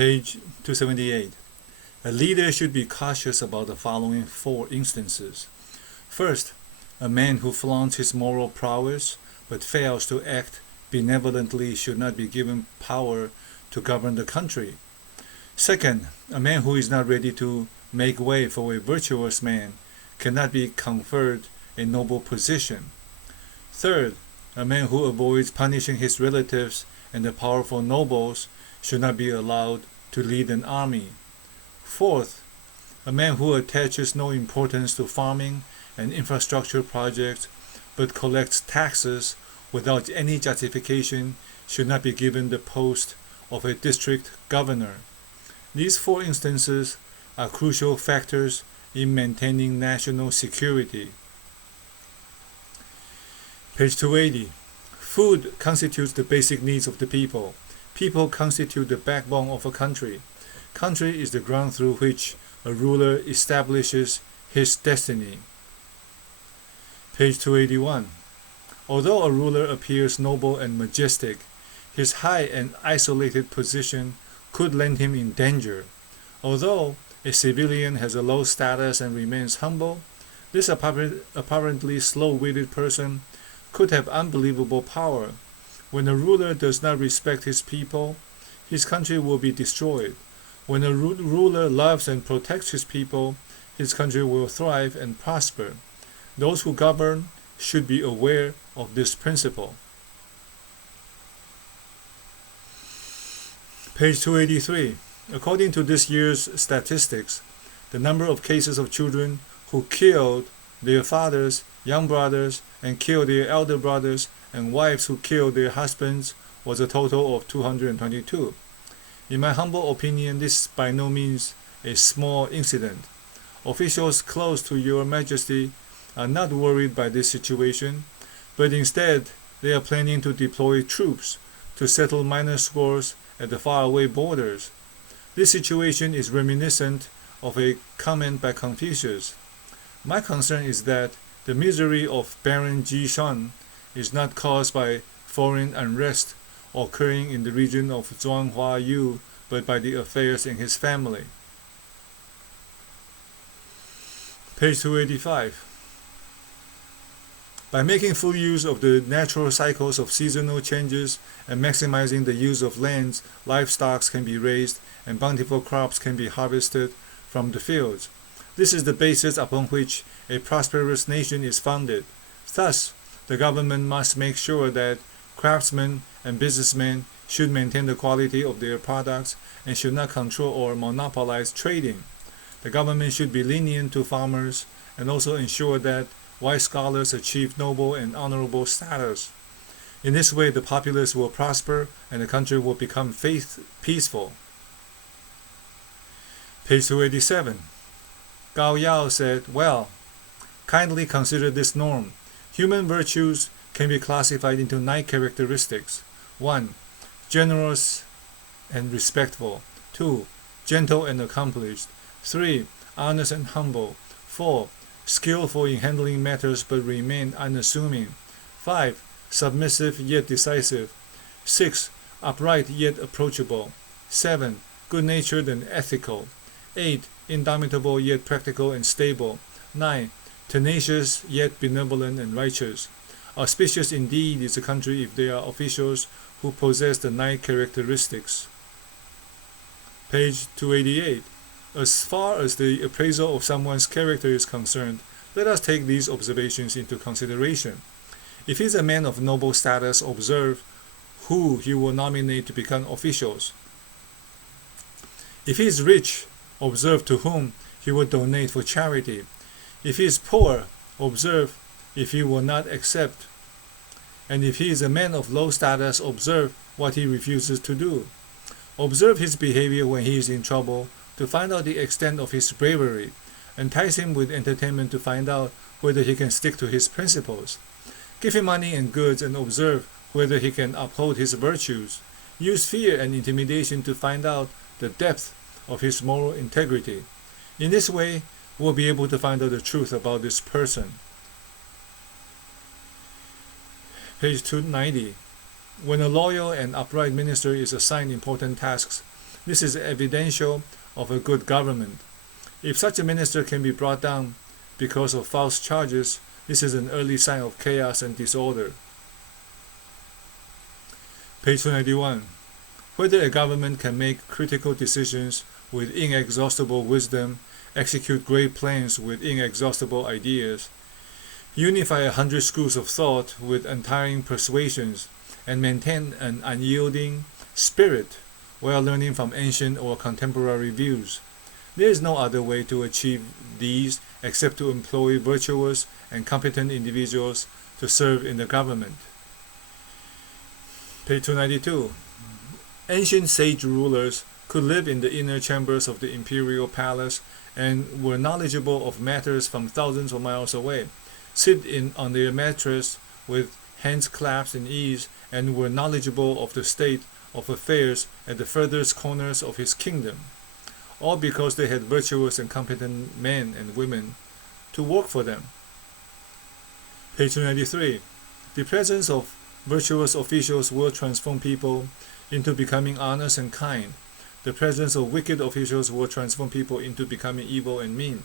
Page 278. A leader should be cautious about the following 4 instances. First, a man who flaunts his moral prowess but fails to act benevolently should not be given power to govern the country. Second, a man who is not ready to make way for a virtuous man cannot be conferred a noble position. Third, a man who avoids punishing his relatives and the powerful nobles should not be allowed to lead an army. Fourth, a man who attaches no importance to farming and infrastructure projects but collects taxes without any justification should not be given the post of a district governor. These 4 instances are crucial factors in maintaining national security. Page 280. Food constitutes the basic needs of the people. People constitute the backbone of a country. Country is the ground through which a ruler establishes his destiny. Page 281. Although a ruler appears noble and majestic, his high and isolated position could land him in danger. Although a civilian has a low status and remains humble, this apparently slow-witted person could have unbelievable power. When a ruler does not respect his people, his country will be destroyed. When a ruler loves and protects his people, his country will thrive and prosper. Those who govern should be aware of this principle. Page 283. According to this year's statistics, the number of cases of children who killed their fathers, young brothers, and killed their elder brothers, and wives who killed their husbands was a total of 222. In my humble opinion, this is by no means a small incident. Officials close to Your Majesty are not worried by this situation, but instead they are planning to deploy troops to settle minor scores at the faraway borders. This situation is reminiscent of a comment by Confucius. My concern is that the misery of Baron Ji Shan is not caused by foreign unrest occurring in the region of Zhuanghua Yu, but by the affairs in his family. Page 285. By making full use of the natural cycles of seasonal changes and maximizing the use of lands, livestock can be raised and bountiful crops can be harvested from the fields. This is the basis upon which a prosperous nation is founded. Thus, the government must make sure that craftsmen and businessmen should maintain the quality of their products and should not control or monopolize trading. The government should be lenient to farmers and also ensure that white scholars achieve noble and honorable status. In this way, the populace will prosper and the country will become peaceful. Page 287. Gao Yao said, "Well, kindly consider this norm. Human virtues can be classified into 9 characteristics. 1. Generous and respectful. 2. Gentle and accomplished. 3. Honest and humble. 4. Skillful in handling matters but remain unassuming. 5. Submissive yet decisive. 6. Upright yet approachable. 7. Good-natured and ethical. 8. Indomitable yet practical and stable. 9. Tenacious yet benevolent and righteous. Auspicious indeed is a country if there are officials who possess the 9 characteristics." Page 288. As far as the appraisal of someone's character is concerned, let us take these observations into consideration. If he is a man of noble status, observe who he will nominate to become officials. If he is rich, observe to whom he will donate for charity. If he is poor, observe if he will not accept. And if he is a man of low status, observe what he refuses to do. Observe his behavior when he is in trouble to find out the extent of his bravery. Entice him with entertainment to find out whether he can stick to his principles. Give him money and goods and observe whether he can uphold his virtues. Use fear and intimidation to find out the depth of his moral integrity. In this way, we'll be able to find out the truth about this person. Page 290. When a loyal and upright minister is assigned important tasks, This is evidential of a good government. If such a minister can be brought down because of false charges, this is an early sign of chaos and disorder. Page 291. Whether a government can make critical decisions with inexhaustible wisdom, execute great plans with inexhaustible ideas, unify 100 schools of thought with untiring persuasions, and maintain an unyielding spirit while learning from ancient or contemporary views. There is no other way to achieve these except to employ virtuous and competent individuals to serve in the government. Page 292. Ancient sage rulers could live in the inner chambers of the imperial palace and were knowledgeable of matters from thousands of miles away, sit on their mattress with hands clasped in ease, and were knowledgeable of the state of affairs at the furthest corners of his kingdom, all because they had virtuous and competent men and women to work for them. Page 293. The presence of virtuous officials will transform people into becoming honest and kind. The presence of wicked officials will transform people into becoming evil and mean.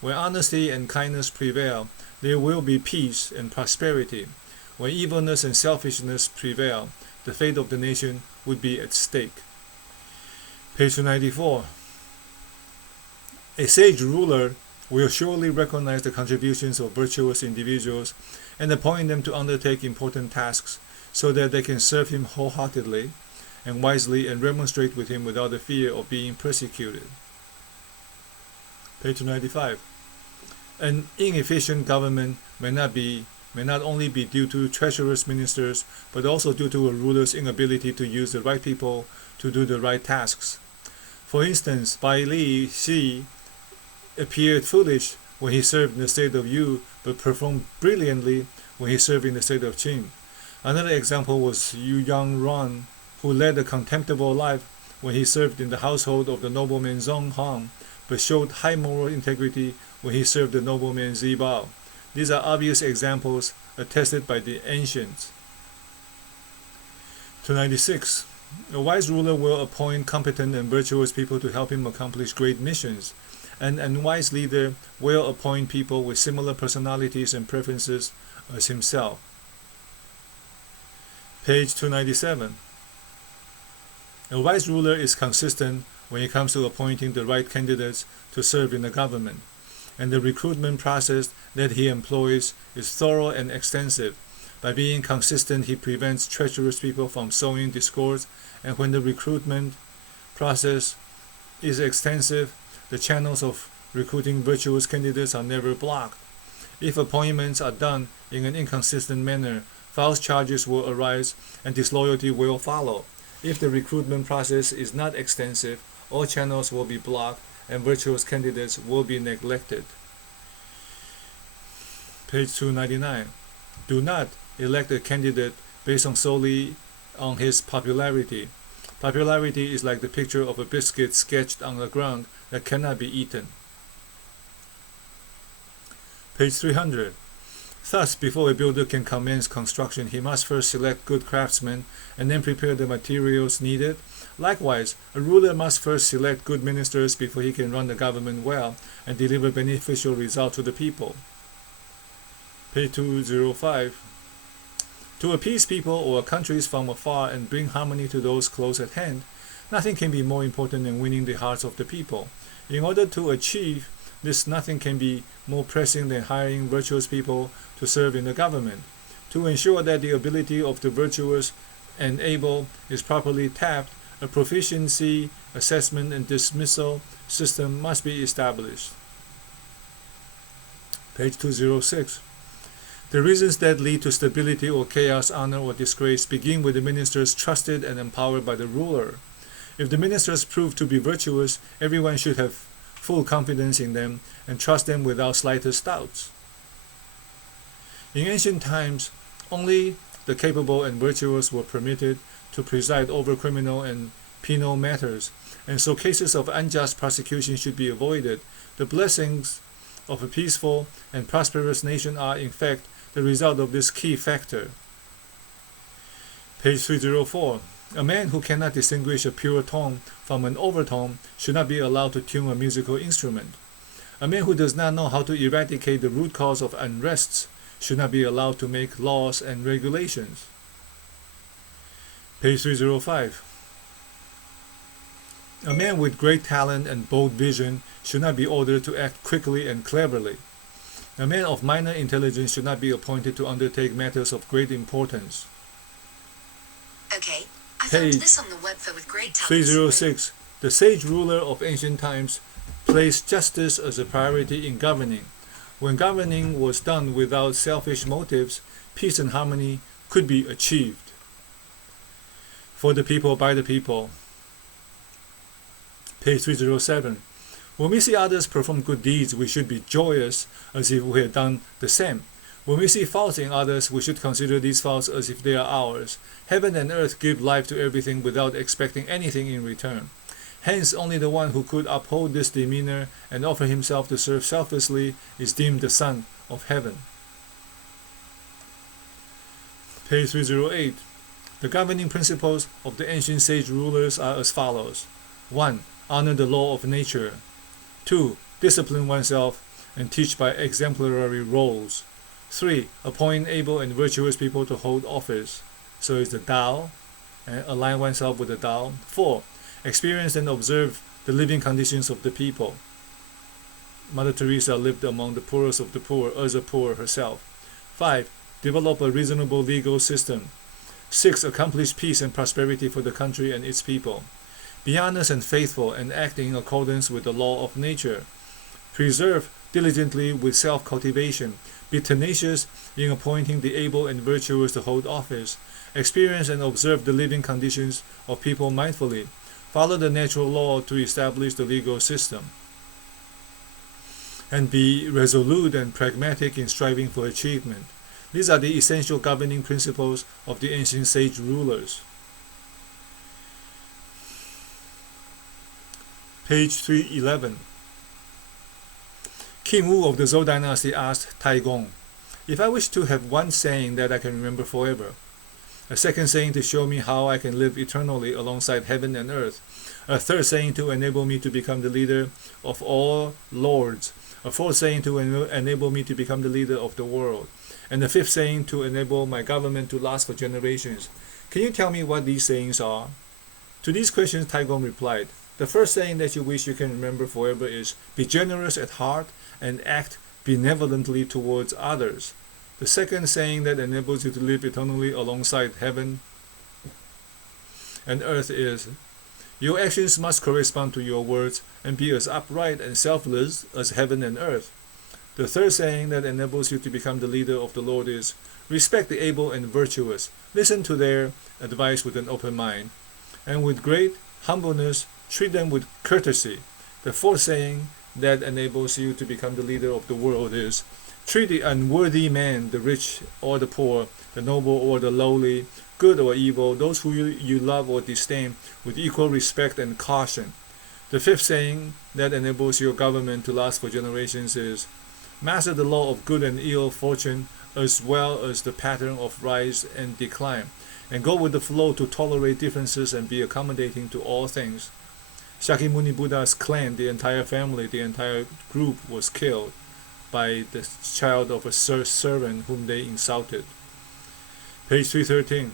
When honesty and kindness prevail, there will be peace and prosperity. When evilness and selfishness prevail, the fate of the nation would be at stake. Page 294. A sage ruler will surely recognize the contributions of virtuous individuals and appoint them to undertake important tasks so that they can serve him wholeheartedly and wisely and remonstrate with him without the fear of being persecuted. Page 295. An inefficient government may not only be due to treacherous ministers, but also due to a ruler's inability to use the right people to do the right tasks. For instance, Bai Li Xi appeared foolish when he served in the state of Yu, but performed brilliantly when he served in the state of Qin. Another example was Yu Yangruan, who led a contemptible life when he served in the household of the nobleman Zhong Han, but showed high moral integrity when he served the nobleman Zi Bao. These are obvious examples attested by the ancients. 296. A wise ruler will appoint competent and virtuous people to help him accomplish great missions. An unwise leader will appoint people with similar personalities and preferences as himself. Page 297. A wise ruler is consistent when it comes to appointing the right candidates to serve in the government, and the recruitment process that he employs is thorough and extensive. By being consistent, he prevents treacherous people from sowing discord, and when the recruitment process is extensive, the channels of recruiting virtuous candidates are never blocked. If appointments are done in an inconsistent manner, false charges will arise and disloyalty will follow. If the recruitment process is not extensive, all channels will be blocked and virtuous candidates will be neglected. Page 299. Do not elect a candidate based solely on his popularity. Popularity is like the picture of a biscuit sketched on the ground that cannot be eaten. Page 300. Thus, before a builder can commence construction, he must first select good craftsmen and then prepare the materials needed. Likewise, a ruler must first select good ministers before he can run the government well and deliver beneficial results to the people. Page 205. To appease people or countries from afar and bring harmony to those close at hand, nothing can be more important than winning the hearts of the people. In order to achieve this, nothing can be more pressing than hiring virtuous people to serve in the government. To ensure that the ability of the virtuous and able is properly tapped, a proficiency assessment and dismissal system must be established. Page 206. The reasons that lead to stability or chaos, honor or disgrace begin with the ministers trusted and empowered by the ruler. If the ministers prove to be virtuous, everyone should have full confidence in them and trust them without slightest doubts. In ancient times, only the capable and virtuous were permitted to preside over criminal and penal matters, and so cases of unjust prosecution should be avoided. The blessings of a peaceful and prosperous nation are, in fact, the result of this key factor. Page 304. A man who cannot distinguish a pure tone from an overtone should not be allowed to tune a musical instrument. A man who does not know how to eradicate the root cause of unrests should not be allowed to make laws and regulations. Page 305. A man with great talent and bold vision should not be ordered to act quickly and cleverly. A man of minor intelligence should not be appointed to undertake matters of great importance. Okay, I found this on the web for with great talent. 306. The sage ruler of ancient times placed justice as a priority in governing. When governing was done without selfish motives, peace and harmony could be achieved. For the people, by the people. Page 307. When we see others perform good deeds, we should be joyous as if we had done the same. When we see faults in others, we should consider these faults as if they are ours. Heaven and earth give life to everything without expecting anything in return. Hence, only the one who could uphold this demeanor and offer himself to serve selflessly is deemed the son of heaven. Page 308. The governing principles of the ancient sage rulers are as follows. 1. Honor the law of nature. 2. Discipline oneself and teach by exemplary roles. 3. Appoint able and virtuous people to hold office. So is the Tao, and align oneself with the Tao. 4. Experience and observe the living conditions of the people. Mother Teresa lived among the poorest of the poor as a poor herself. 5. Develop a reasonable legal system. 6. Accomplish peace and prosperity for the country and its people. Be honest and faithful and act in accordance with the law of nature. Preserve diligently with self-cultivation. Be tenacious in appointing the able and virtuous to hold office. Experience and observe the living conditions of people mindfully. Follow the natural law to establish the legal system. And be resolute and pragmatic in striving for achievement. These are the essential governing principles of the ancient sage rulers. Page 311. King Wu of the Zhou dynasty asked Tai Gong, "If I wish to have one saying that I can remember forever, a second saying to show me how I can live eternally alongside heaven and earth, a third saying to enable me to become the leader of all lords, a fourth saying to enable me to become the leader of the world, and the fifth saying to enable my government to last for generations. Can you tell me what these sayings are?" To these questions, Tai Gong replied, "The first saying that you wish you can remember forever is, be generous at heart and act benevolently towards others. The second saying that enables you to live eternally alongside heaven and earth is, your actions must correspond to your words and be as upright and selfless as heaven and earth. The third saying that enables you to become the leader of the Lord is, respect the able and virtuous, listen to their advice with an open mind, and with great humbleness treat them with courtesy. The fourth saying that enables you to become the leader of the world is, treat the unworthy man, the rich or the poor, the noble or the lowly, good or evil, those who you love or disdain, with equal respect and caution. The fifth saying that enables your government to last for generations is, master the law of good and ill fortune as well as the pattern of rise and decline, and go with the flow to tolerate differences and be accommodating to all things. Shakyamuni Buddha's clan, the entire family, the entire group was killed by the child of a servant whom they insulted. Page 313.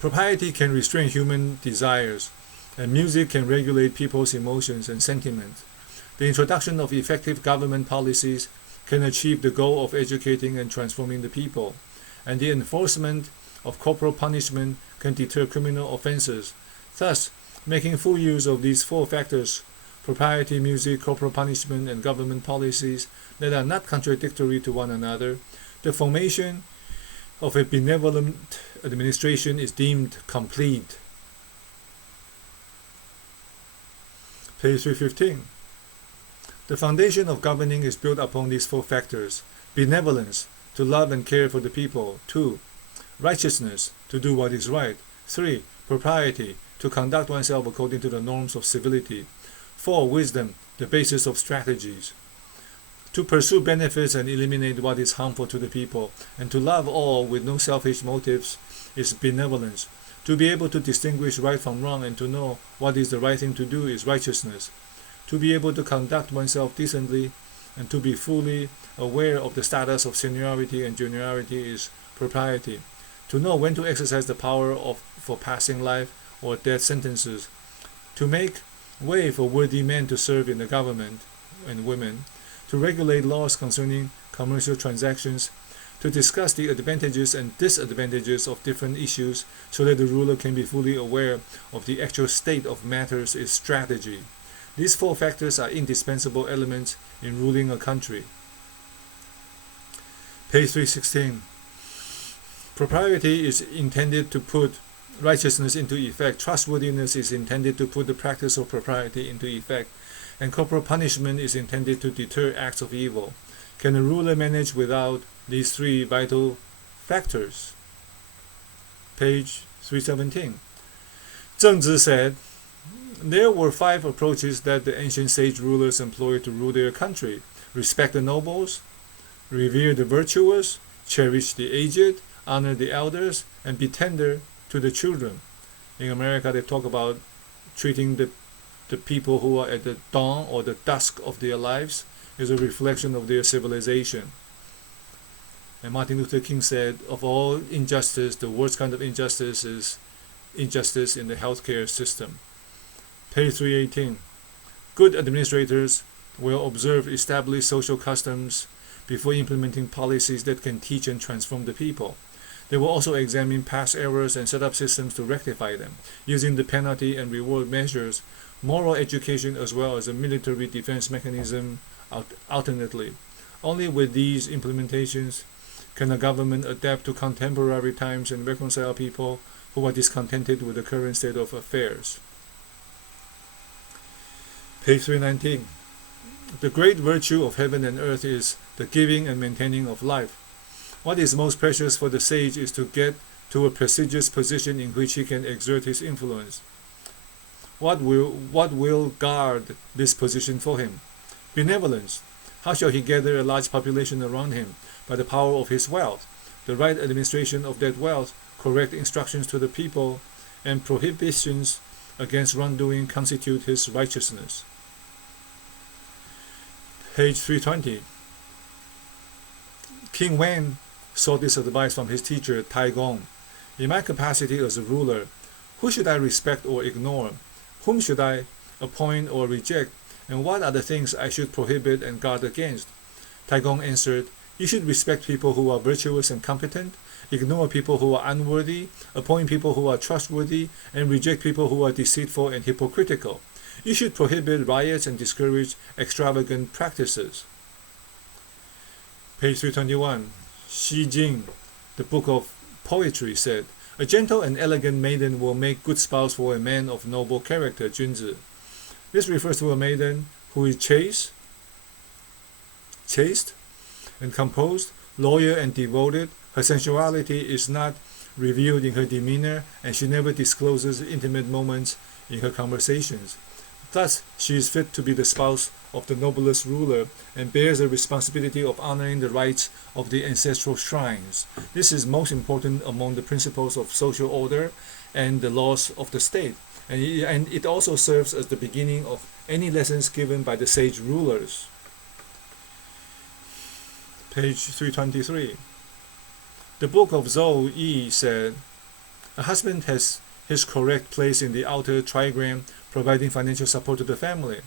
Propriety can restrain human desires, and music can regulate people's emotions and sentiments. The introduction of effective government policies can achieve the goal of educating and transforming the people, and the enforcement of corporal punishment can deter criminal offenses. Thus, making full use of these four factors, propriety, music, corporal punishment, and government policies that are not contradictory to one another, the formation of a benevolent administration is deemed complete. Page 315. The foundation of governing is built upon these four factors: benevolence, to love and care for the people; 2. Righteousness, to do what is right; 3. Propriety, to conduct oneself according to the norms of civility; 4. Wisdom, the basis of strategies. To pursue benefits and eliminate what is harmful to the people, and to love all with no selfish motives is benevolence. To be able to distinguish right from wrong and to know what is the right thing to do is righteousness. To be able to conduct oneself decently and to be fully aware of the status of seniority and juniority is propriety. To know when to exercise the power for passing life or death sentences. To make way for worthy men to serve in the government and women. To regulate laws concerning commercial transactions. To discuss the advantages and disadvantages of different issues so that the ruler can be fully aware of the actual state of matters is strategy. These four factors are indispensable elements in ruling a country. Page 316. Propriety is intended to put righteousness into effect. Trustworthiness is intended to put the practice of propriety into effect. And corporal punishment is intended to deter acts of evil. Can a ruler manage without these three vital factors? Page 317. Zhengzi said, there were 5 approaches that the ancient sage rulers employed to rule their country. Respect the nobles, revere the virtuous, cherish the aged, honor the elders, and be tender to the children. In America, they talk about treating the people who are at the dawn or the dusk of their lives is a reflection of their civilization. And Martin Luther King said, of all injustice, the worst kind of injustice is injustice in the healthcare system. Page 318. Good administrators will observe established social customs before implementing policies that can teach and transform the people. They will also examine past errors and set up systems to rectify them, using the penalty and reward measures, moral education as well as a military defense mechanism alternately. Only with these implementations can a government adapt to contemporary times and reconcile people who are discontented with the current state of affairs. Page 319. The great virtue of heaven and earth is the giving and maintaining of life. What is most precious for the sage is to get to a prestigious position in which he can exert his influence. What will guard this position for him? Benevolence. How shall he gather a large population around him? By the power of his wealth, the right administration of that wealth, correct instructions to the people, and prohibitions against wrongdoing constitute his righteousness. Page 320. King Wen sought this advice from his teacher Tai Gong. In my capacity as a ruler, who should I respect or ignore? Whom should I appoint or reject? And what are the things I should prohibit and guard against? Tai Gong answered, you should respect people who are virtuous and competent, ignore people who are unworthy, appoint people who are trustworthy, and reject people who are deceitful and hypocritical. You should prohibit riots and discourage extravagant practices. Page 321. Xi Jing, the book of poetry, said, a gentle and elegant maiden will make good spouse for a man of noble character, Junzi. This refers to a maiden who is chaste and composed, loyal and devoted. Her sensuality is not revealed in her demeanor, and she never discloses intimate moments in her conversations. Thus, she is fit to be the spouse of the noblest ruler and bears the responsibility of honoring the rites of the ancestral shrines. This is most important among the principles of social order and the laws of the state, and it also serves as the beginning of any lessons given by the sage rulers. Page 323. The book of Zhou Yi said, a husband has his correct place in the outer trigram, providing financial support to the family,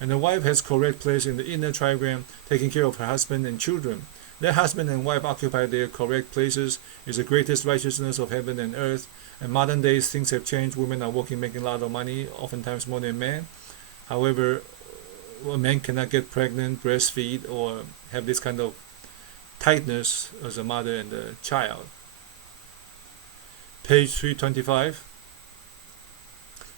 and the wife has correct place in the inner trigram, taking care of her husband and children. Their husband and wife occupy their correct places is the greatest righteousness of heaven and earth. In modern days, things have changed. Women are working, making a lot of money, oftentimes more than men. However, a man cannot get pregnant, breastfeed, or have this kind of tightness as a mother and a child. Page 325.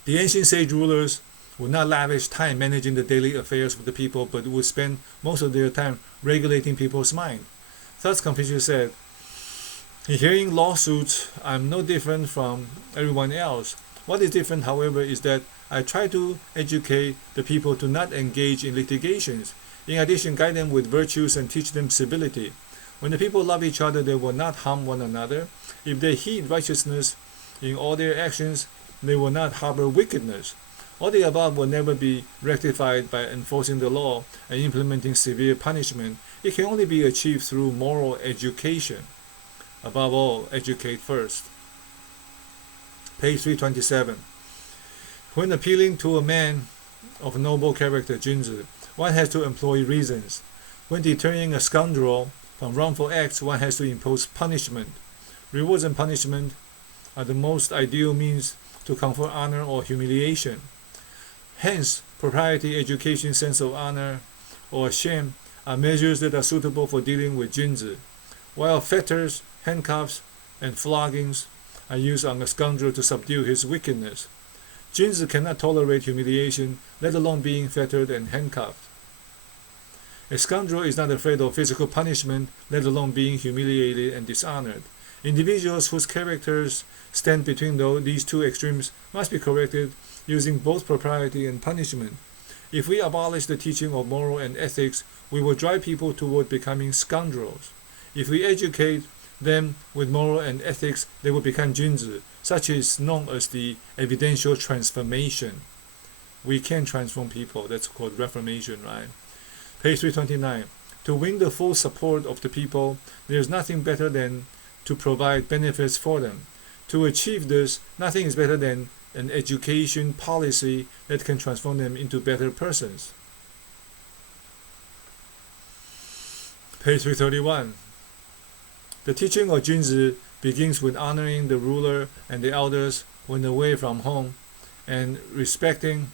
The ancient sage rulers would not lavish time managing the daily affairs of the people, but would spend most of their time regulating people's mind. Thus Confucius said, in hearing lawsuits, I am no different from everyone else. What is different, however, is that I try to educate the people to not engage in litigations. In addition, guide them with virtues and teach them civility. When the people love each other, they will not harm one another. If they heed righteousness In all their actions, they will not harbor wickedness. All the above will never be rectified by enforcing the law and implementing severe punishment. It can only be achieved through moral education. Above all, educate first. Page 327. When appealing to a man of noble character, Junzi, one has to employ reasons. When deterring a scoundrel from wrongful acts, one has to impose punishment. Rewards and punishment are the most ideal means to confer honor or humiliation. Hence, propriety, education, sense of honor, or shame are measures that are suitable for dealing with Junzi, while fetters, handcuffs, and floggings are used on a scoundrel to subdue his wickedness. Junzi cannot tolerate humiliation, let alone being fettered and handcuffed. A scoundrel is not afraid of physical punishment, let alone being humiliated and dishonored. Individuals whose characters stand between these two extremes must be corrected using both propriety and punishment. If we abolish the teaching of moral and ethics, we will drive people toward becoming scoundrels. If we educate them with moral and ethics, they will become Junzi. Such is known as the evidential transformation. We can transform people. That's called reformation, right? Page 329. To win the full support of the people, there is nothing better than to provide benefits for them. To achieve this, nothing is better than an education policy that can transform them into better persons. Page 331. The teaching of Junzi begins with honoring the ruler and the elders when away from home and respecting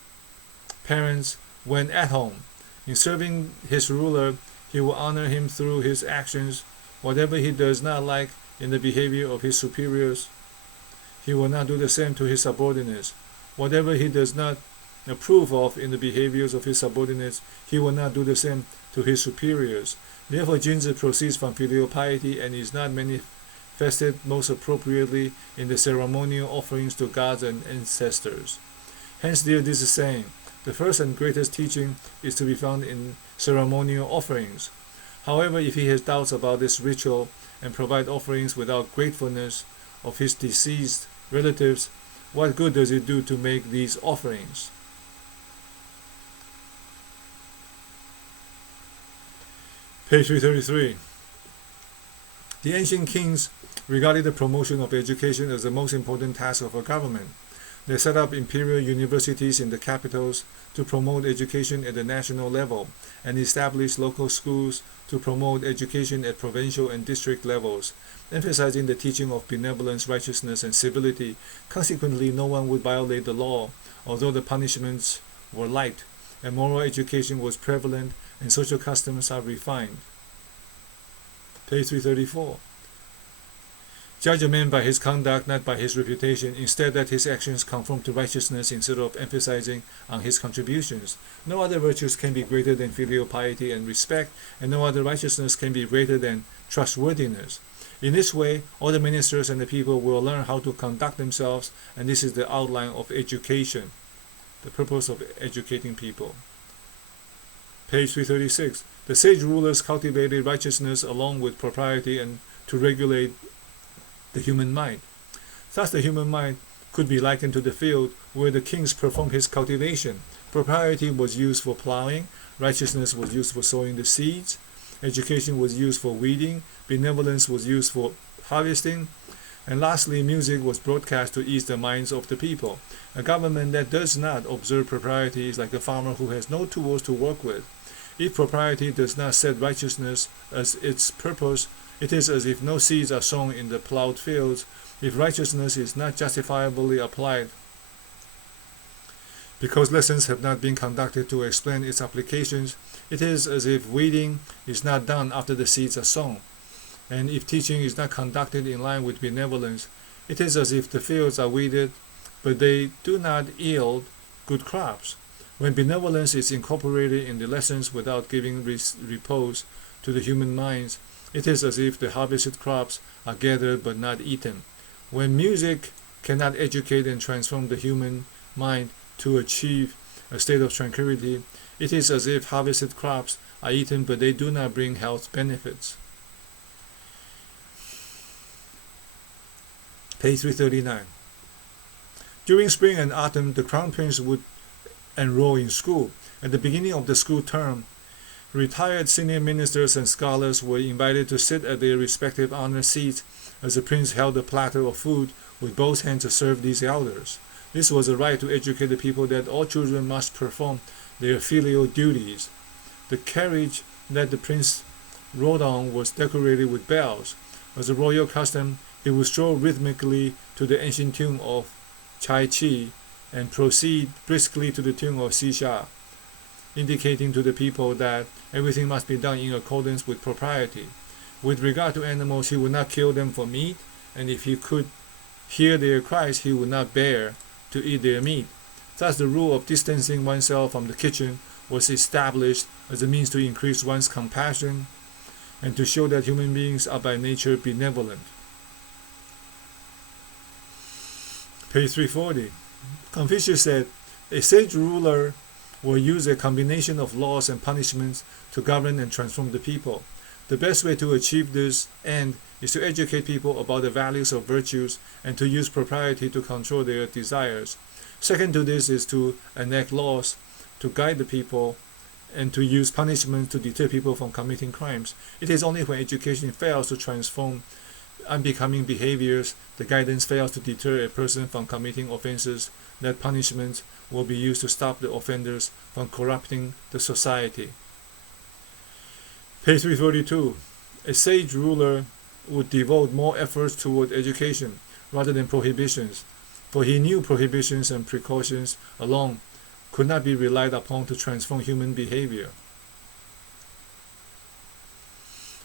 parents when at home. In serving his ruler, he will honor him through his actions. Whatever he does not like in the behavior of his superiors, he will not do the same to his subordinates. Whatever he does not approve of in the behaviors of his subordinates, he will not do the same to his superiors. Therefore, Junzi proceeds from filial piety and is not manifested most appropriately in the ceremonial offerings to gods and ancestors. Hence, there is a saying, the first and greatest teaching is to be found in ceremonial offerings. However, if he has doubts about this ritual and provide offerings without gratefulness of his deceased relatives, what good does it do to make these offerings? Page 333. The ancient kings regarded the promotion of education as the most important task of a government. They set up imperial universities in the capitals to promote education at the national level and established local schools to promote education at provincial and district levels, emphasizing the teaching of benevolence, righteousness, and civility. Consequently, no one would violate the law, although the punishments were light, and moral education was prevalent and social customs are refined. Page 334. Judge a man by his conduct, not by his reputation. Instead, that his actions conform to righteousness instead of emphasizing on his contributions. No other virtues can be greater than filial piety and respect, and no other righteousness can be greater than trustworthiness. In this way, all the ministers and the people will learn how to conduct themselves, and this is the outline of education, the purpose of educating people. Page 336. The sage rulers cultivated righteousness along with propriety and to regulate the human mind. Thus the human mind could be likened to the field where the kings performed his cultivation. Propriety was used for plowing, righteousness was used for sowing the seeds, education was used for weeding, benevolence was used for harvesting, and lastly, music was broadcast to ease the minds of the people. A government that does not observe propriety is like a farmer who has no tools to work with. If propriety does not set righteousness as its purpose, it is as if no seeds are sown in the plowed fields. If righteousness is not justifiably applied, because lessons have not been conducted to explain its applications, it is as if weeding is not done after the seeds are sown. And if teaching is not conducted in line with benevolence, it is as if the fields are weeded, but they do not yield good crops. When benevolence is incorporated in the lessons without giving repose to the human minds, it is as if the harvested crops are gathered but not eaten. When music cannot educate and transform the human mind to achieve a state of tranquility, it is as if harvested crops are eaten but they do not bring health benefits. Page 339. During spring and autumn, the crown prince would enroll in school. At the beginning of the school term, retired senior ministers and scholars were invited to sit at their respective honor seats as the prince held a platter of food with both hands to serve these elders. This was a right to educate the people that all children must perform their filial duties. The carriage that the prince rode on was decorated with bells. As a royal custom, he would stroll rhythmically to the ancient tune of Chai Chi and proceed briskly to the tune of Xisha, indicating to the people that everything must be done in accordance with propriety. With regard to animals, he would not kill them for meat, and if he could hear their cries, he would not bear to eat their meat. Thus, the rule of distancing oneself from the kitchen was established as a means to increase one's compassion and to show that human beings are by nature benevolent. Page 340. Confucius said, a sage ruler will use a combination of laws and punishments to govern and transform the people. The best way to achieve this end is to educate people about the values of virtues and to use propriety to control their desires. Second to this is to enact laws to guide the people and to use punishment to deter people from committing crimes. It is only when education fails to transform unbecoming behaviors, the guidance fails to deter a person from committing offenses, that punishment will be used to stop the offenders from corrupting the society. Page 342. A sage ruler would devote more efforts toward education rather than prohibitions, for he knew prohibitions and precautions alone could not be relied upon to transform human behavior.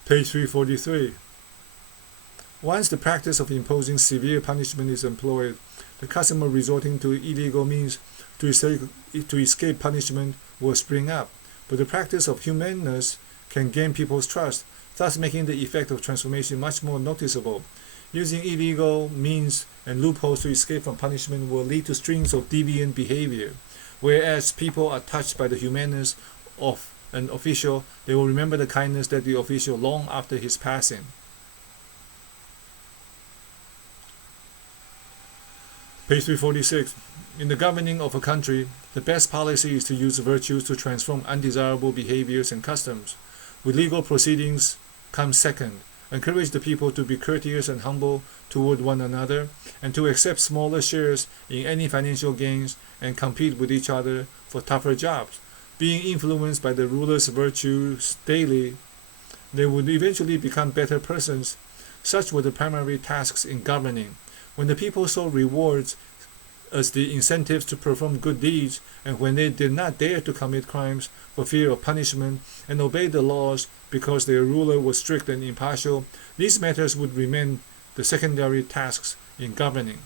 Page 343. Once the practice of imposing severe punishment is employed, the custom of resorting to illegal means to escape punishment will spring up, but the practice of humaneness can gain people's trust, thus making the effect of transformation much more noticeable. Using illegal means and loopholes to escape from punishment will lead to strings of deviant behavior. Whereas people are touched by the humaneness of an official, they will remember the kindness that the official long after his passing. Page 346. In the governing of a country, the best policy is to use virtues to transform undesirable behaviors and customs. With legal proceedings comes second. Encourage the people to be courteous and humble toward one another, and to accept smaller shares in any financial gains and compete with each other for tougher jobs. Being influenced by the ruler's virtues daily, they would eventually become better persons. Such were the primary tasks in governing. When the people saw rewards as the incentives to perform good deeds, and when they did not dare to commit crimes for fear of punishment and obey the laws because their ruler was strict and impartial, these matters would remain the secondary tasks in governing.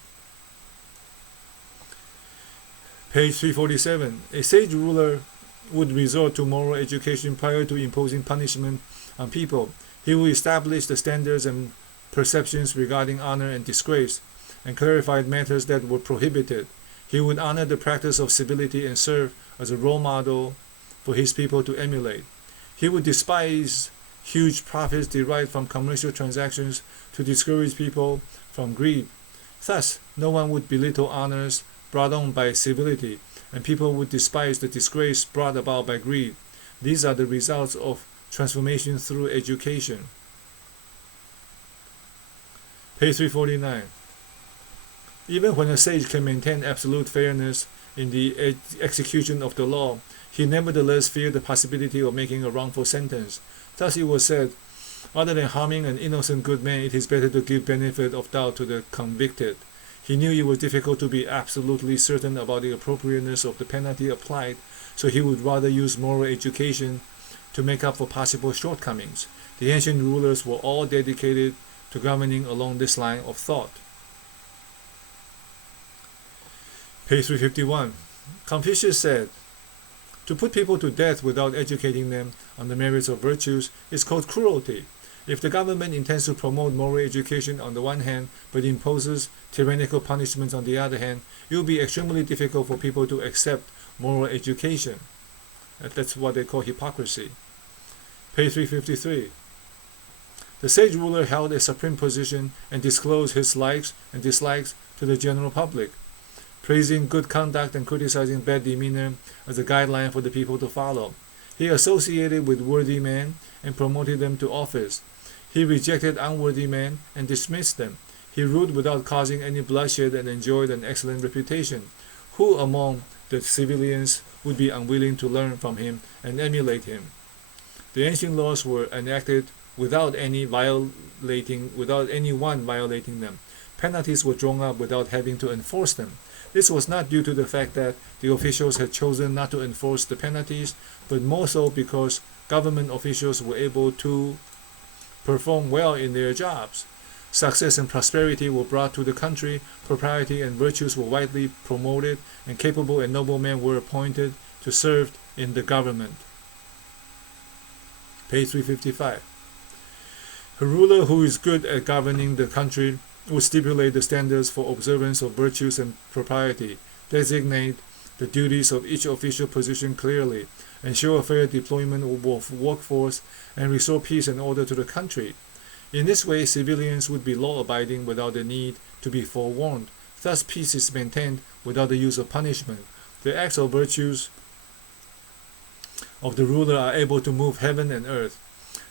Page 347. A sage ruler would resort to moral education prior to imposing punishment on people. He will establish the standards and perceptions regarding honor and disgrace, and clarified matters that were prohibited. He would honor the practice of civility and serve as a role model for his people to emulate. He would despise huge profits derived from commercial transactions to discourage people from greed. Thus, no one would belittle honors brought on by civility, and people would despise the disgrace brought about by greed. These are the results of transformation through education. Page 349. Even when a sage can maintain absolute fairness in the execution of the law, he nevertheless feared the possibility of making a wrongful sentence. Thus it was said, rather than harming an innocent good man, it is better to give benefit of doubt to the convicted. He knew it was difficult to be absolutely certain about the appropriateness of the penalty applied, so he would rather use moral education to make up for possible shortcomings. The ancient rulers were all dedicated to governing along this line of thought. Page 351. Confucius said, to put people to death without educating them on the merits of virtues is called cruelty. If the government intends to promote moral education on the one hand, but imposes tyrannical punishments on the other hand, it will be extremely difficult for people to accept moral education. That's what they call hypocrisy. Page 353. The sage ruler held a supreme position and disclosed his likes and dislikes to the general public. praising good conduct and criticizing bad demeanor as a guideline for the people to follow. He associated with worthy men and promoted them to office. He rejected unworthy men and dismissed them. He ruled without causing any bloodshed and enjoyed an excellent reputation. Who among the civilians would be unwilling to learn from him and emulate him? The ancient laws were enacted without anyone violating them. Penalties were drawn up without having to enforce them. This was not due to the fact that the officials had chosen not to enforce the penalties, but more so because government officials were able to perform well in their jobs. Success and prosperity were brought to the country, propriety and virtues were widely promoted, and capable and noble men were appointed to serve in the government. Page 355. A ruler who is good at governing the country would stipulate the standards for observance of virtues and propriety, designate the duties of each official position clearly, ensure a fair deployment of workforce, and restore peace and order to the country. In this way, civilians would be law-abiding without the need to be forewarned. Thus, peace is maintained without the use of punishment. The acts or virtues of the ruler are able to move heaven and earth,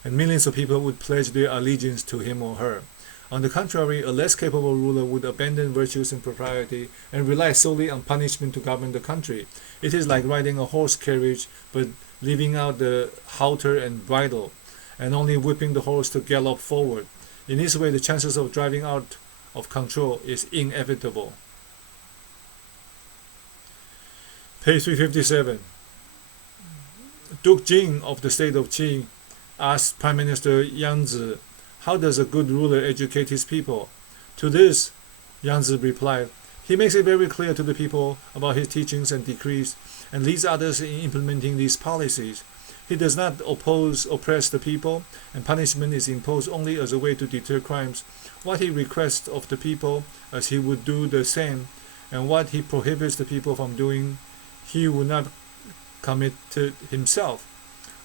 and millions of people would pledge their allegiance to him or her. On the contrary, a less capable ruler would abandon virtues and propriety and rely solely on punishment to govern the country. It is like riding a horse carriage but leaving out the halter and bridle, and only whipping the horse to gallop forward. In this way, the chances of driving out of control is inevitable. Page 357. Duke Jing of the state of Qi asked Prime Minister Yang Zi, "How does a good ruler educate his people?" To this, Yang Zi replied, "He makes it very clear to the people about his teachings and decrees, and leads others in implementing these policies. He does not oppress the people, and punishment is imposed only as a way to deter crimes. What he requests of the people, as he would do the same, and what he prohibits the people from doing, he will not commit to himself.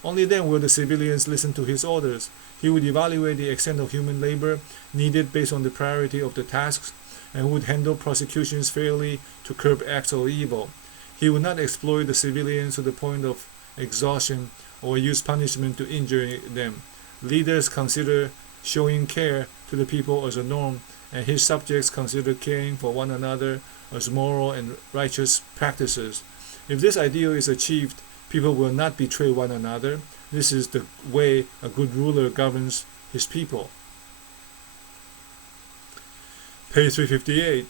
Only then will the civilians listen to his orders. He would evaluate the extent of human labor needed based on the priority of the tasks, and would handle prosecutions fairly to curb acts of evil. He would not exploit the civilians to the point of exhaustion or use punishment to injure them. Leaders consider showing care to the people as a norm, and his subjects consider caring for one another as moral and righteous practices. If this ideal is achieved, people will not betray one another. This is the way a good ruler governs his people." Page 358.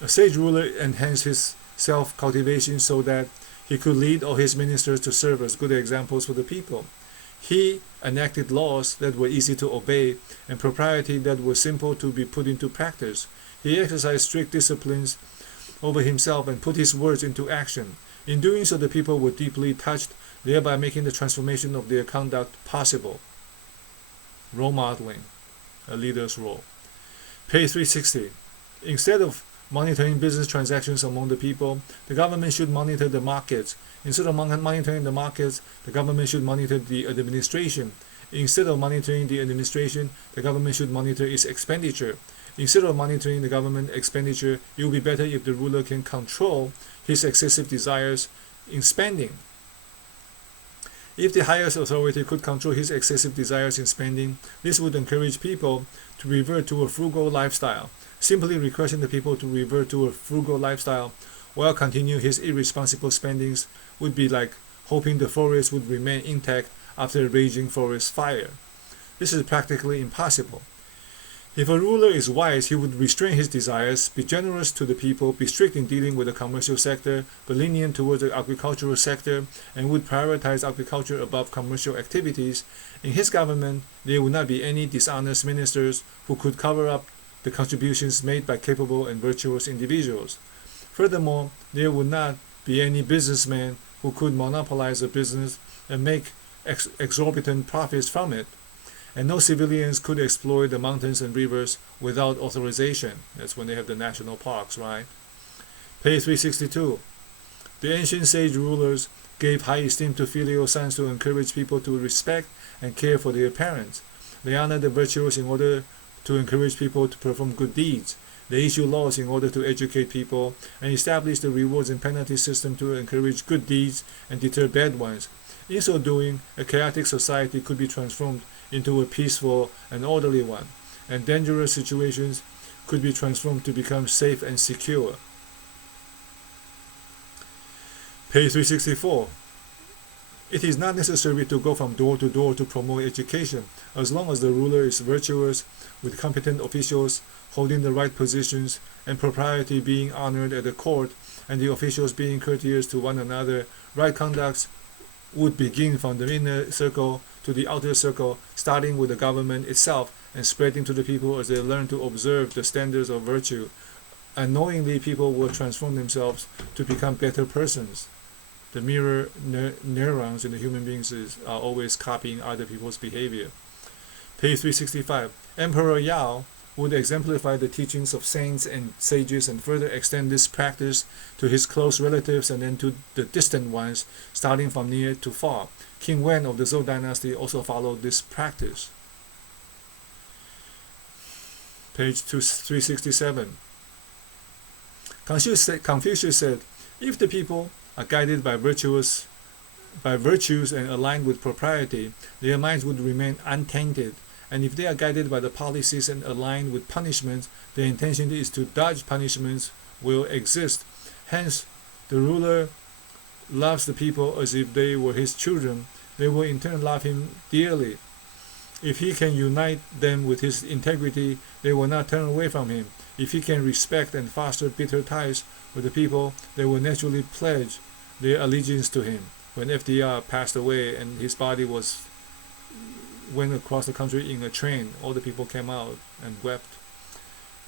A sage ruler enhanced his self-cultivation so that he could lead all his ministers to serve as good examples for the people. He enacted laws that were easy to obey and propriety that were simple to be put into practice. He exercised strict disciplines over himself and put his words into action. In doing so, the people were deeply touched, thereby making the transformation of their conduct possible. Role modeling, a leader's role. Page 360. Instead of monitoring business transactions among the people, the government should monitor the markets. Instead of monitoring the markets, the government should monitor the administration. Instead of monitoring the administration, the government should monitor its expenditure. Instead of monitoring the government expenditure, it would be better if the ruler can control his excessive desires in spending. If the highest authority could control his excessive desires in spending, this would encourage people to revert to a frugal lifestyle. Simply requesting the people to revert to a frugal lifestyle while continuing his irresponsible spendings would be like hoping the forest would remain intact after a raging forest fire. This is practically impossible. If a ruler is wise, he would restrain his desires, be generous to the people, be strict in dealing with the commercial sector, but lenient towards the agricultural sector, and would prioritize agriculture above commercial activities. In his government, there would not be any dishonest ministers who could cover up the contributions made by capable and virtuous individuals. Furthermore, there would not be any businessmen who could monopolize a business and make exorbitant profits from it. And no civilians could exploit the mountains and rivers without authorization. That's when they have the national parks, right? Page 362. The ancient sage rulers gave high esteem to filial sons to encourage people to respect and care for their parents. They honored the virtuous in order to encourage people to perform good deeds. They issue laws in order to educate people and establish the rewards and penalty system to encourage good deeds and deter bad ones. In so doing, a chaotic society could be transformed into a peaceful and orderly one, and dangerous situations could be transformed to become safe and secure. Page 364. It is not necessary to go from door to door to promote education, as long as the ruler is virtuous, with competent officials holding the right positions, and propriety being honored at the court, and the officials being courteous to one another. Right conduct would begin from the inner circle to the outer circle, starting with the government itself and spreading to the people as they learn to observe the standards of virtue. Unknowingly, people will transform themselves to become better persons. The mirror neurons in the human beings are always copying other people's behavior. Page 365. Emperor Yao would exemplify the teachings of saints and sages and further extend this practice to his close relatives and then to the distant ones, starting from near to far. King Wen of the Zhou dynasty also followed this practice. Page 367. Confucius said, if the people are guided by virtues and aligned with propriety, their minds would remain untainted. And if they are guided by the policies and aligned with punishments, their intention is to dodge punishments will exist. Hence, the ruler loves the people as if they were his children. They will in turn love him dearly. If he can unite them with his integrity, they will not turn away from him. If he can respect and foster bitter ties with the people, they will naturally pledge their allegiance to him. When FDR passed away and his body went across the country in a train, all the people came out and wept.